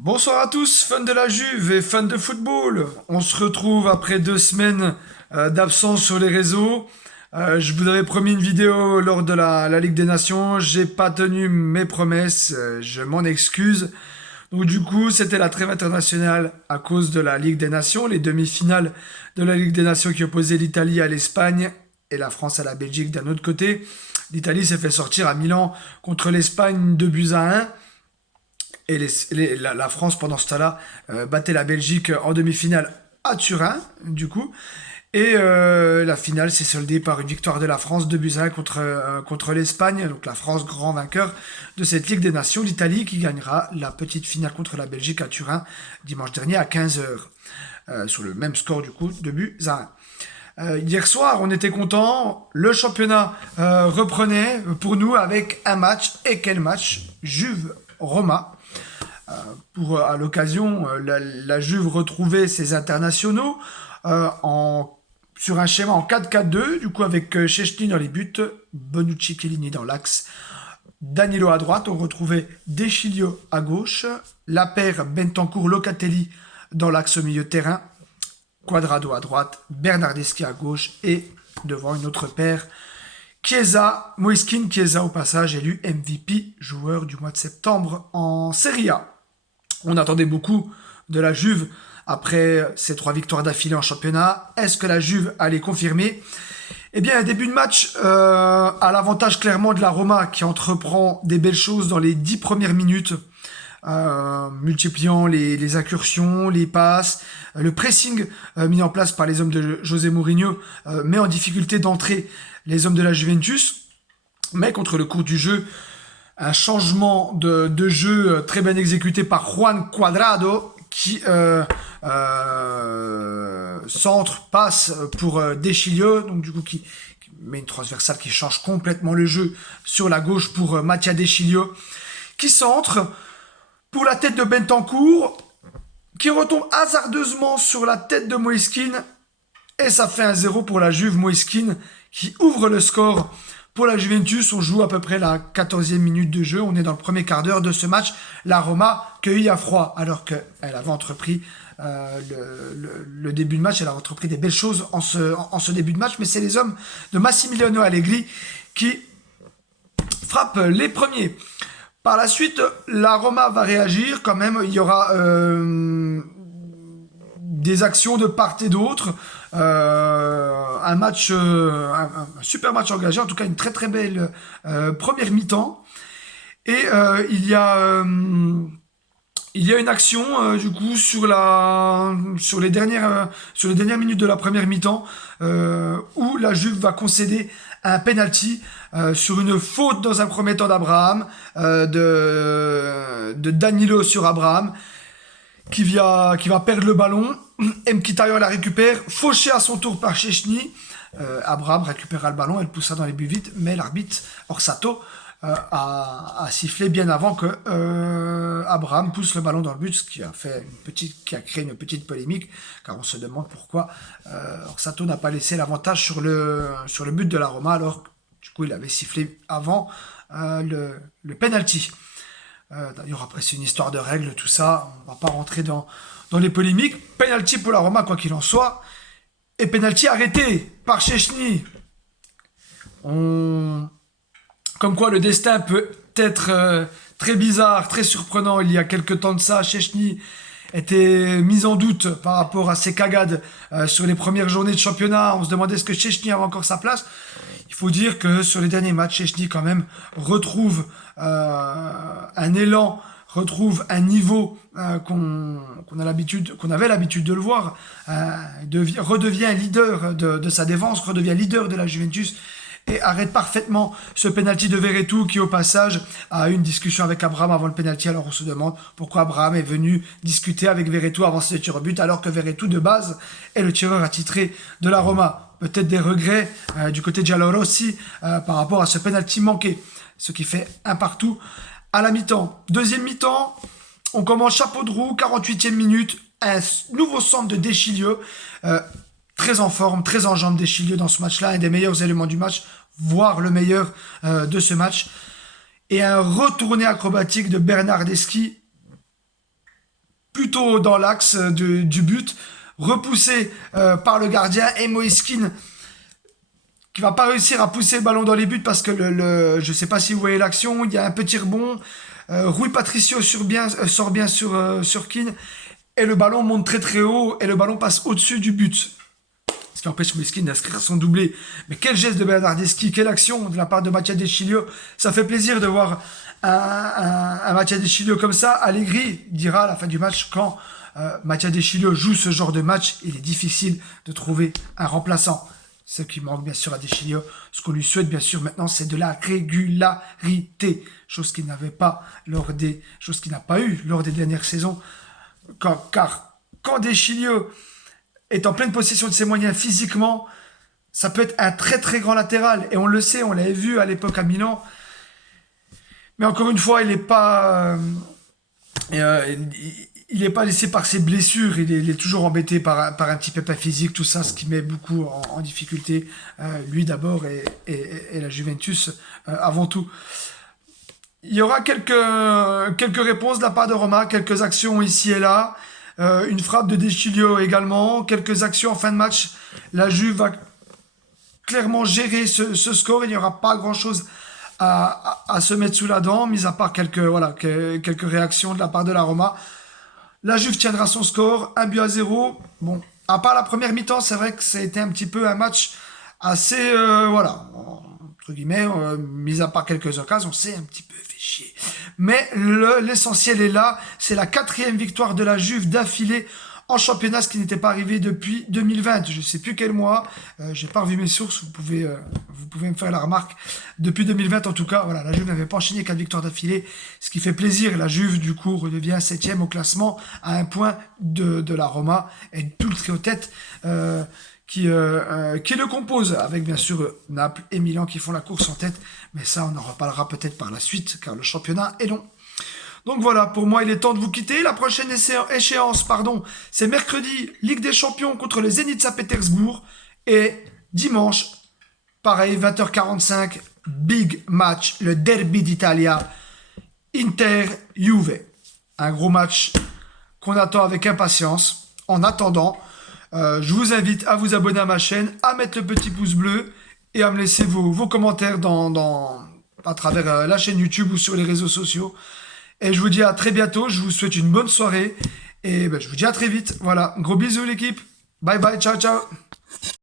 Bonsoir à tous, fans de la Juve et fans de football. On se retrouve après 2 semaines d'absence sur les réseaux. Je vous avais promis une vidéo lors de la Ligue des Nations. J'ai pas tenu mes promesses, je m'en excuse. Donc du coup, c'était la trêve internationale à cause de la Ligue des Nations, les demi-finales de la Ligue des Nations qui opposaient l'Italie à l'Espagne et la France à la Belgique d'un autre côté. L'Italie s'est fait sortir à Milan contre l'Espagne 2-1. Et la France, pendant ce temps-là, battait la Belgique en demi-finale à Turin, du coup. Et la finale s'est soldée par une victoire de la France 2-1 contre l'Espagne. Donc la France, grand vainqueur de cette Ligue des Nations. L'Italie qui gagnera la petite finale contre la Belgique à Turin dimanche dernier à 15 heures. Sur le même score, du coup, 2-1. Hier soir, on était contents. Le championnat reprenait pour nous avec un match. Et quel match? Juve-Roma. À l'occasion, la Juve retrouvait ses internationaux sur un schéma en 4-4-2, du coup avec Szczęsny dans les buts, Bonucci, Chiellini dans l'axe, Danilo à droite, on retrouvait De Sciglio à gauche, la paire Bentancur-Locatelli dans l'axe au milieu de terrain, Cuadrado à droite, Bernardeschi à gauche et devant une autre paire, Chiesa, Moiskin, Chiesa au passage élu MVP, joueur du mois de septembre en Serie A. On attendait beaucoup de la Juve après ces 3 victoires d'affilée en championnat. Est-ce que la Juve allait confirmer? Eh bien, un début de match à l'avantage clairement de la Roma qui entreprend des belles choses dans les 10 premières minutes, multipliant les incursions, les passes, le pressing mis en place par les hommes de José Mourinho met en difficulté d'entrer les hommes de la Juventus. Mais contre le cours du jeu, un changement de jeu très bien exécuté par Juan Cuadrado qui centre, passe pour De Sciglio, donc du coup qui met une transversale qui change complètement le jeu sur la gauche pour Mattia De Sciglio, qui centre pour la tête de Bentancur, qui retombe hasardeusement sur la tête de Moiskin, et ça fait 1-0 pour la Juve. Moiskin qui ouvre le score pour la Juventus. On joue à peu près la 14e minute de jeu. On est dans le premier quart d'heure de ce match. La Roma cueillie à froid, alors qu'elle avait entrepris le début de match. Elle a entrepris des belles choses en ce début de match. Mais c'est les hommes de Massimiliano Allegri qui frappent les premiers. Par la suite, la Roma va réagir quand même. Il y aura des actions de part et d'autre. Un super match engagé, en tout cas une très très belle première mi-temps. Et il y a une action du coup sur les dernières minutes de la première mi-temps où la Juve va concéder un penalty sur une faute dans un premier temps d'Abraham, de Danilo sur Abraham, qui va perdre le ballon. Mkhitaryan la récupère, fauché à son tour par Szczęsny. Abraham récupérera le ballon, elle poussa dans les buts vite, mais l'arbitre Orsato a sifflé bien avant que Abraham pousse le ballon dans le but, ce qui a créé une petite polémique, car on se demande pourquoi Orsato n'a pas laissé l'avantage sur le but de la Roma, alors du coup il avait sifflé avant le penalty. D'ailleurs, après, c'est une histoire de règles, tout ça. On va pas rentrer dans les polémiques. Penalty pour la Roma, quoi qu'il en soit. Et penalty arrêté par Szczęsny. Comme quoi, le destin peut être très bizarre, très surprenant. Il y a quelques temps de ça, Szczęsny était mis en doute par rapport à ses cagades sur les premières journées de championnat. On se demandait est-ce que Szczęsny avait encore sa place. Il faut dire que sur les derniers matchs, Szczęsny quand même retrouve un élan, retrouve un niveau qu'on avait l'habitude de le voir, redevient leader de sa défense, redevient leader de la Juventus et arrête parfaitement ce penalty de Verretou qui au passage a eu une discussion avec Abraham avant le penalty. Alors on se demande pourquoi Abraham est venu discuter avec Verretou avant ce tir au but alors que Verretou de base est le tireur attitré de la Roma. Peut-être des regrets du côté de Giallorossi par rapport à ce penalty manqué, ce qui fait un partout à la mi-temps. Deuxième mi-temps, on commence chapeau de roue, 48e minute, un nouveau centre de De Sciglio, très en forme, très en jambes De Sciglio dans ce match-là, un des meilleurs éléments du match, voire le meilleur de ce match, et un retourné acrobatique de Bernardeschi plutôt dans l'axe du but, repoussé par le gardien, et Moïse Kean qui va pas réussir à pousser le ballon dans les buts parce que je sais pas si vous voyez l'action, il y a un petit rebond, Rui Patricio sort bien sur Kean, et le ballon monte très très haut, et le ballon passe au-dessus du but. Ce qui empêche Moïse Kean d'inscrire son doublé. Mais quel geste de Bernardeschi, quelle action de la part de Mattia De Sciglio. Ça fait plaisir de voir un Mattia De Sciglio comme ça. Allegri dira à la fin du match, quand Mattia De Sciglio joue ce genre de match, il est difficile de trouver un remplaçant. Ce qui manque bien sûr à De Sciglio, ce qu'on lui souhaite bien sûr maintenant, c'est de la régularité, chose qu'il n'avait pas chose qu'il n'a pas eu lors des dernières saisons. Car quand De Sciglio est en pleine possession de ses moyens physiquement, ça peut être un très très grand latéral. Et on le sait, on l'avait vu à l'époque à Milan. Mais encore une fois, il n'est pas, il est pas laissé par ses blessures. Il est toujours embêté par un petit pépin physique, tout ça, ce qui met beaucoup en difficulté, lui d'abord et la Juventus avant tout. Il y aura quelques réponses de la part de Roma, quelques actions ici et là. Une frappe de De Sciglio également, quelques actions en fin de match. La Juve va clairement gérer ce score. Il n'y aura pas grand-chose à se mettre sous la dent, mis à part quelques réactions de la part de la Roma. La Juve tiendra son score, 1-0. Bon, à part la première mi-temps, c'est vrai que ça a été un petit peu un match assez, entre guillemets, mis à part quelques occasions, c'est un petit peu fait chier. Mais l'essentiel est là, c'est la 4e victoire de la Juve d'affilée en championnat, ce qui n'était pas arrivé depuis 2020. Je ne sais plus quel mois, j'ai pas revu mes sources, vous pouvez me faire la remarque. Depuis 2020 en tout cas, voilà, la Juve n'avait pas enchaîné 4 victoires d'affilée, ce qui fait plaisir. La Juve du coup redevient 7e au classement, à un point de la Roma, et tout le trio tête qui le compose, avec bien sûr Naples et Milan qui font la course en tête, mais ça on en reparlera peut-être par la suite, car le championnat est long. Donc voilà, pour moi il est temps de vous quitter. La prochaine échéance, c'est mercredi, Ligue des Champions contre le Zénith Saint-Pétersbourg, et dimanche, pareil, 20h45, big match, le Derby d'Italia, Inter-Juve. Un gros match qu'on attend avec impatience. En attendant, je vous invite à vous abonner à ma chaîne, à mettre le petit pouce bleu et à me laisser vos commentaires à travers la chaîne YouTube ou sur les réseaux sociaux. Et je vous dis à très bientôt, je vous souhaite une bonne soirée et je vous dis à très vite. Voilà, gros bisous l'équipe. Bye bye, ciao ciao.